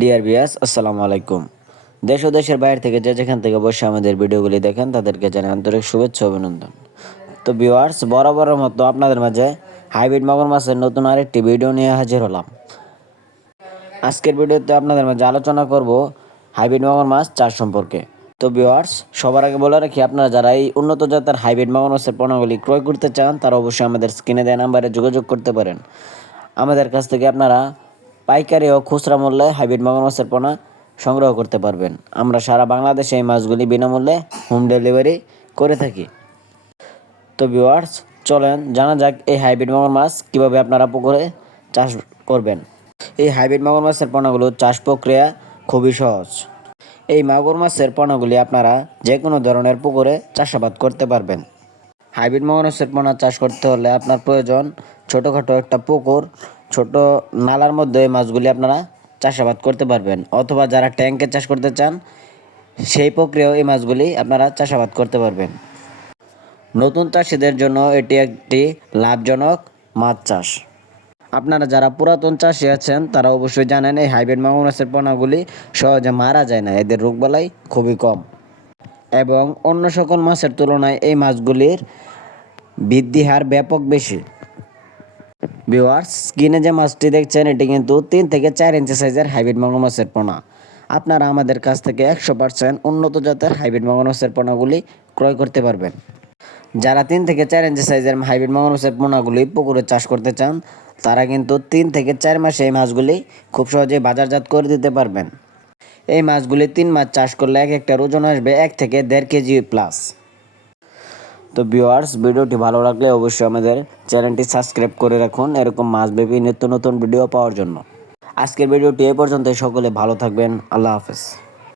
Dear viewers, আসসালামু আলাইকুম। দেশ ও দেশের বাইরে থেকে যে যেখান থেকে বসে আমাদের ভিডিওগুলি দেখেন তাদেরকে জানাই আন্তরিক শুভেচ্ছা ও অভিনন্দন। তো ভিউয়ার্স, বরাবরের মতো আপনাদের মাঝে হাইব্রিড মাগুর মাছের নতুন আরেকটি ভিডিও নিয়ে হাজির হলাম। আজকের ভিডিওতে আপনাদের মাঝে আলোচনা করব হাইব্রিড মাগুর মাছ চাষ সম্পর্কে। তো ভিউয়ার্স, সবার আগে বলে রাখি, আপনারা যারা এই উন্নত জাতের হাইব্রিড মাগুর মাছের পোনাগুলি ক্রয় করতে চান তারা অবশ্যই আমাদের স্ক্রিনে দেওয়া নাম্বারে যোগাযোগ করতে পারেন। আমাদের কাছ থেকে আপনারা পাইকারি ও খুচরা মূল্যে হাইব্রিড মাগুর মাছের পোনা সংগ্রহ করতে পারবেন। আমরা সারা বাংলাদেশে এই মাছগুলি বিনামূল্যে হোম ডেলিভারি করে থাকি। তো ভিউয়ার্স, চলেন জানা যাক এই হাইব্রিড মাগুর মাছ কীভাবে আপনারা পুকুরে চাষ করবেন। এই হাইব্রিড মাগুর মাছের পোনাগুলো চাষ প্রক্রিয়া খুবই সহজ। এই মাগুর মাছের পোনাগুলি আপনারা যে কোনো ধরনের পুকুরে চাষাবাদ করতে পারবেন। হাইব্রিড মাগুর মাছের পোনা চাষ করতে হলে আপনার প্রয়োজন ছোটোখাটো একটা পুকুর, ছোট নালার মধ্যে এই মাছগুলি আপনারা চাষাবাদ করতে পারবেন, অথবা যারা ট্যাঙ্কে চাষ করতে চান সেই প্রক্রিয়াও এই মাছগুলি আপনারা চাষাবাদ করতে পারবেন। নতুন চাষিদের জন্য এটি একটি লাভজনক মাছ চাষ। আপনারা যারা পুরাতন চাষি আছেন তারা অবশ্যই জানেন এই হাইব্রিড মাগুর মাছের পোনাগুলি সহজে মারা যায় না, এদের রোগবালাই খুবই কম এবং অন্য সকল মাছের তুলনায় এই মাছগুলির বৃদ্ধি হার ব্যাপক বেশি। ভিউয়ার্স, স্ক্রিনে যে মাছটি দেখছেন এটি কিন্তু 3 থেকে 4 ইঞ্চি সাইজের হাইব্রিড মাগুর মাছের পোনা। আপনারা আমাদের কাছ থেকে 100% উন্নত জাতের হাইব্রিড মাগুর মাছের পোনাগুলি ক্রয় করতে পারবেন। যারা 3 থেকে 4 ইঞ্চি সাইজের হাইব্রিড মাগুর মাছের পোনাগুলি পুকুরে চাষ করতে চান তারা কিন্তু 3 থেকে 4 মাসে এই মাছগুলি খুব সহজেই বাজারজাত করে দিতে পারবেন। এই মাছগুলি 3 মাস চাষ করলে এক একটার ওজন আসবে 1 থেকে 1.5 কেজি প্লাস। তো ভিউয়ার্স, ভিডিওটি ভালো লাগলে অবশ্যই আমাদের চ্যানেলটি সাবস্ক্রাইব করে রাখুন এরকম মাছব্যাপী নিত্য নতুন ভিডিও পাওয়ার জন্য। আজকের ভিডিওটি এই পর্যন্ত, সকলে ভালো থাকবেন। আল্লাহ হাফেজ।